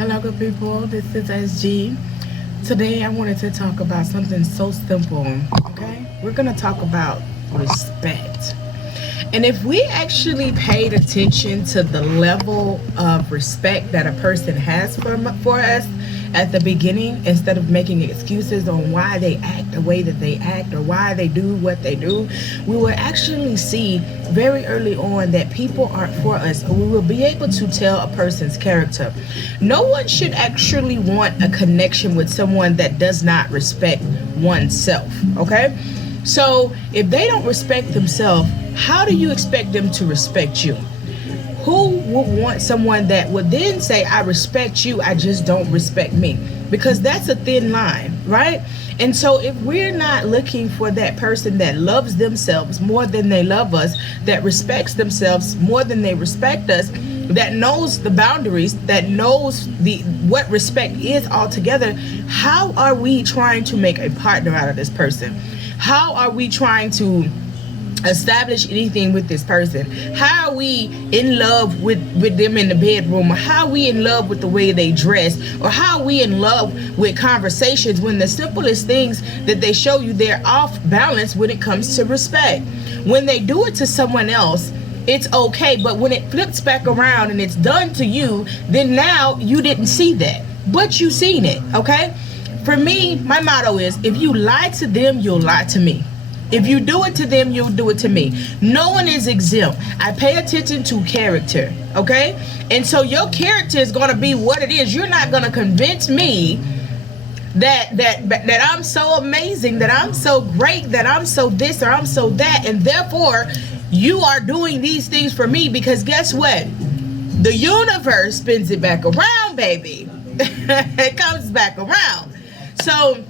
Hello good people, this is SG. Today I wanted to talk about something so simple, okay? We're gonna talk about respect. And if we actually paid attention to the level of respect that a person has for us at the beginning, instead of making excuses on why they act the way that they act or why they do what they do, we will actually see very early on that people aren't for us. We will be able to tell a person's character. No one should actually want a connection with someone that does not respect oneself, okay? So if they don't respect themselves, how do you expect them to respect you? Who would want someone that would then say, I respect you, I just don't respect me? Because that's a thin line, right? And so if we're not looking for that person that loves themselves more than they love us, that respects themselves more than they respect us, that knows the boundaries, that knows what respect is altogether, how are we trying to make a partner out of this person? How are we trying to establish anything with this person? How are we in love with them in the bedroom? Or how are we in love with the way they dress? Or how are we in love with conversations when the simplest things that they show you, they're off balance when it comes to respect? When they do it to someone else, it's okay, but when it flips back around and it's done to you, then now you didn't see that, but you seen it, okay? For me, my motto is, if you lie to them, you'll lie to me. If you do it to them, you'll do it to me. No one is exempt. I pay attention to character, okay? And so your character is going to be what it is. You're not going to convince me that I'm so amazing, that I'm so great, that I'm so this or I'm so that, and therefore you are doing these things for me, because guess what? The universe spins it back around, baby. It comes back around. So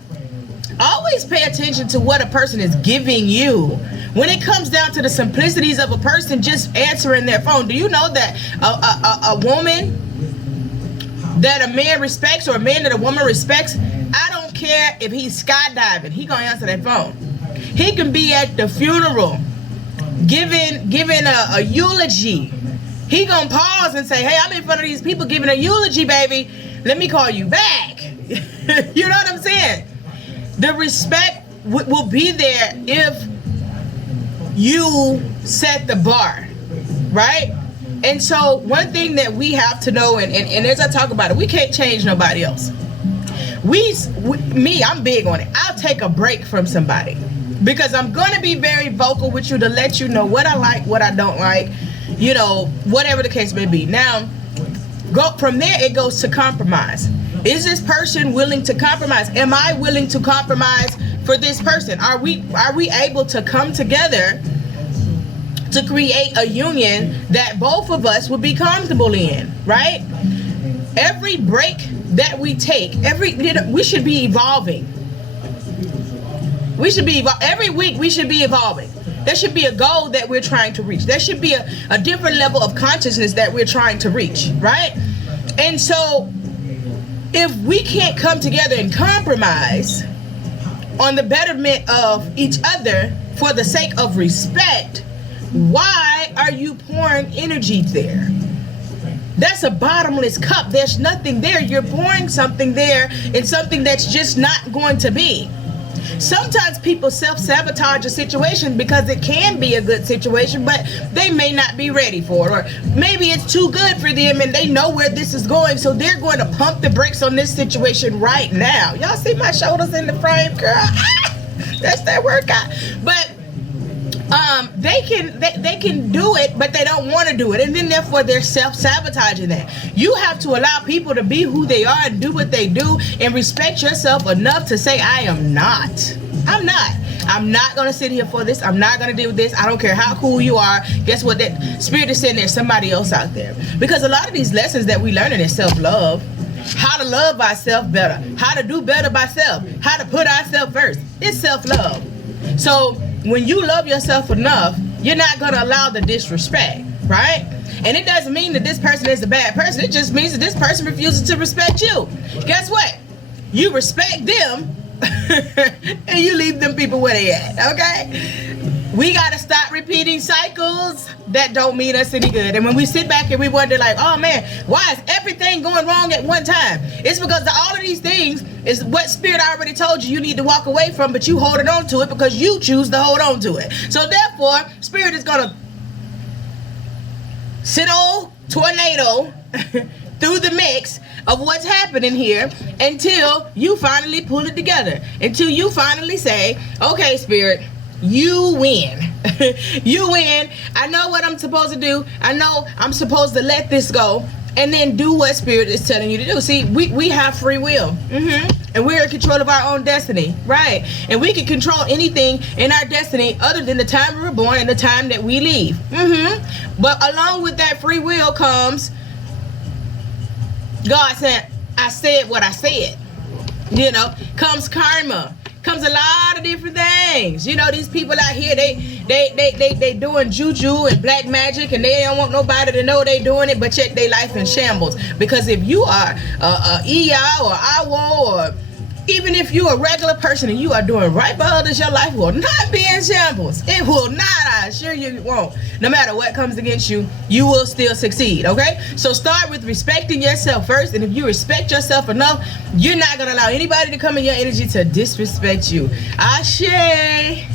always pay attention to what a person is giving you. When it comes down to the simplicities of a person just answering their phone, do you know that a woman that a man respects, or a man that a woman respects, I don't care if he's skydiving, he gonna answer that phone. He can be at the funeral giving a eulogy. He gonna pause and say, hey, I'm in front of these people giving a eulogy, baby. Let me call you back. You know what I'm saying? The respect will be there if you set the bar, right? And so one thing that we have to know, and as I talk about it, we can't change nobody else. I'm big on it. I'll take a break from somebody because I'm going to be very vocal with you to let you know what I like, what I don't like, you know, whatever the case may be. Now, go from there, it goes to compromise. Is this person willing to compromise? Am I willing to compromise for this person? Are we able to come together to create a union that both of us would be comfortable in, right? Every break that we take, we should be evolving. Every week we should be evolving. There should be a goal that we're trying to reach. There should be a different level of consciousness that we're trying to reach, right? And so if we can't come together and compromise on the betterment of each other for the sake of respect, why are you pouring energy there? That's a bottomless cup. There's nothing there. You're pouring something there in something that's just not going to be. Sometimes people self-sabotage a situation because it can be a good situation, but they may not be ready for it, or maybe it's too good for them and they know where this is going, so they're going to pump the brakes on this situation right now. Y'all see my shoulders in the frame, girl? That's that workout. But they can do it, but they don't want to do it, and then therefore they're self-sabotaging that. You have to allow people to be who they are and do what they do, and respect yourself enough to say, I'm not going to sit here for this. I'm not going to do this. I don't care how cool you are. Guess what? That spirit is saying there's somebody else out there. Because a lot of these lessons that we learning is self-love. How to love ourselves better. How to do better by self. How to put ourselves first. It's self-love. So when you love yourself enough, you're not going to allow the disrespect, right? And it doesn't mean that this person is a bad person. It just means that this person refuses to respect you. Guess what? You respect them and you leave them people where they at, okay? We got to stop repeating cycles that don't mean us any good. And when we sit back and we wonder like, oh man, why is everything going wrong at one time? It's because all of these things is what Spirit already told you need to walk away from, but you holding on to it because you choose to hold on to it. So therefore, Spirit is going to send old tornado through the mix of what's happening here until you finally pull it together. Until you finally say, okay, Spirit, you win. You win. I know what I'm supposed to do. I know I'm supposed to let this go and then do what Spirit is telling you to do. See, we have free will. And we're in control of our own destiny. Right. And we can control anything in our destiny other than the time we were born and the time that we leave. But along with that free will comes God said, I said what I said. You know, comes karma. Comes a lot of different things. You know, these people out here, they doing juju and black magic, and they don't want nobody to know they doing it, but yet they life in shambles. Because if you are a Iya or Awo, or even if you're a regular person and you are doing right by others, your life will not be in shambles. It will not. I assure you it won't. No matter what comes against you, you will still succeed. Okay? So start with respecting yourself first. And if you respect yourself enough, you're not going to allow anybody to come in your energy to disrespect you. Ashe.